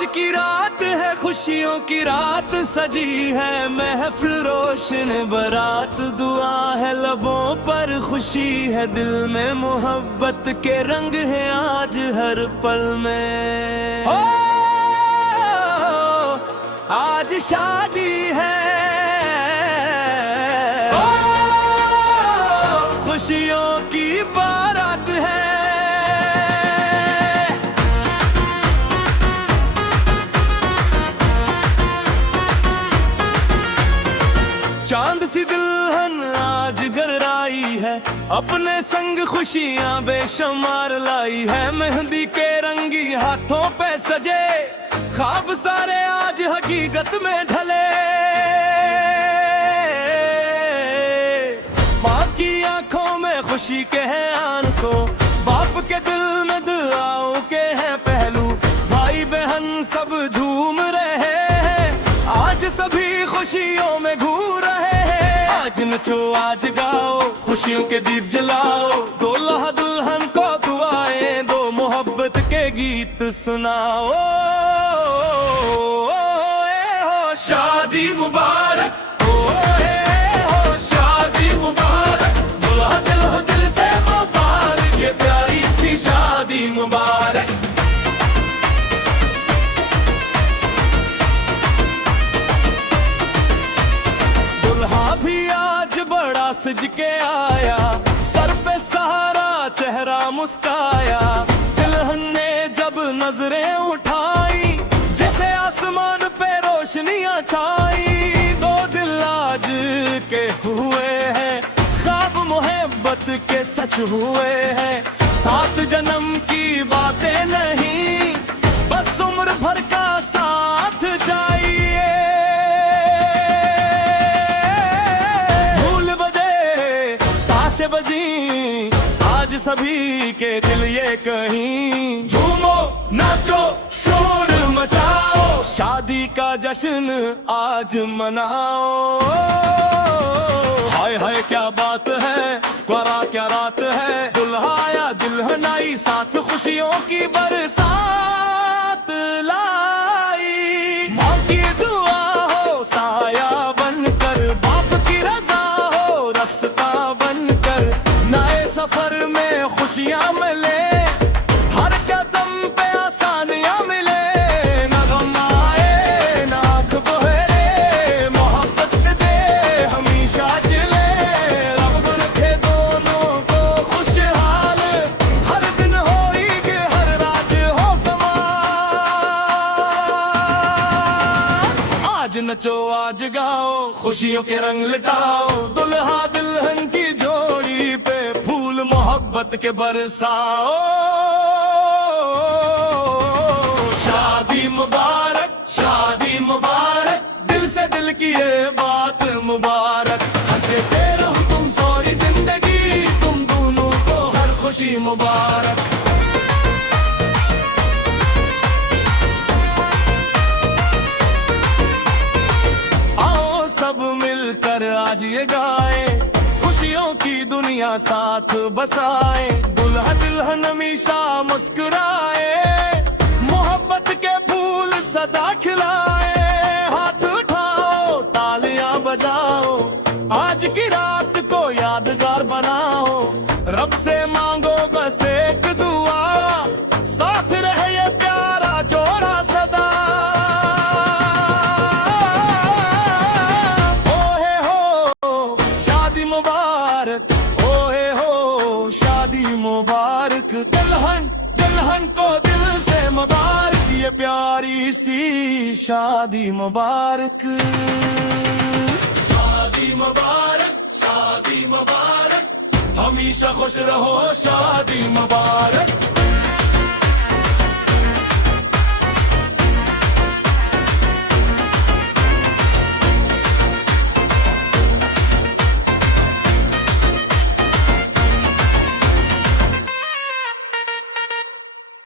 आज की रात है खुशियों की रात, सजी है महफिल रोशन बारात। दुआ है लबों पर खुशी है दिल में, मोहब्बत के रंग है आज हर पल में। हो आज शादी है, खुशियों की बारात है। चांद सी दुल्हन आज घर आई है, अपने संग खुशियां बेशुमार लाई है। मेहंदी के रंगी हाथों पे सजे, ख्वाब सारे आज हकीकत में ढले। माँ की आंखों में खुशी के हैं आंसू, बाप के दिल में दुआओं के हैं पहलू। भाई बहन सब झूम रहे हैं, आज सभी खुशियों में घूम रहे हैं। आज नचो आज गाओ, खुशियों के दीप जलाओ, दूल्हा दुल्हन को दुआएं दो, मोहब्बत के गीत सुनाओ। शादी मुबारक, हो शादी मुबारक, दुल्हा दिल से मुबारक, ये प्यारी सी शादी मुबारक। दुल्हा भी आज बड़ा सज के आया, सर पे सहारा चेहरा मुस्काया। दुल्हन ने जब नजरें उठाई, जैसे आसमान पे रोशनियां छाई। दो दिल आज के हुए हैं, ख्वाब मोहब्बत के सच हुए हैं। 7 जन्म की बातें नहीं, बस उम्र भर का साथ चाहिए। ढोल बजे ताशे बजी, आज सभी के दिल ये कहीं। झूमो नाचो शोर मचाओ, शादी का जश्न आज मनाओ। हाय हाय क्या बात है, क्या रात है। दुल्हा या दुल्हन आई, साथ खुशियों की बरसात लाई। माँ की दुआ हो साया बनकर, बाप की रजा हो रास्ता बनकर। नए सफर में खुशियाँ मिले, हर कदम पे आसानियाँ मिले। ना गम आए ना आँख बहरे, मोहब्बत दे हमेशा चले। रब रखे दोनों को खुशहाल, हर दिन होएगी हर रात हो कमाल। आज नचो आज गाओ, खुशियों के रंग लटाओ। दुल्हा दुल्हन की जोड़ी पे फूल मोहब्बत के बरसाओ। शादी मुबारक, शादी मुबारक, दिल से दिल की ये बात मुबारक। हंसते रहो तुम सारी जिंदगी, तुम दोनों को हर खुशी मुबारक। आओ सब मिलकर आज ये गाए, खुशियों की दुनिया साथ बसाए। दुल्हा दुल्हन हमेशा मुस्कुराए, मोहब्बत के फूल सदा खिलाए। हाथ उठाओ तालियां बजाओ, आज की रात को यादगार बनाओ। रब से मांगो बस एक दुआ, साथ रहे ये प्यारा जोड़ा सदा। ओहे हो शादी मुबारक, ओहे हो शादी मुबारक। दुल्हन दुल्हन को दिल से मुबारक, ये प्यारी सी शादी मुबारक। शादी मुबारक, शादी मुबारक, हमेशा खुश रहो शादी मुबारक।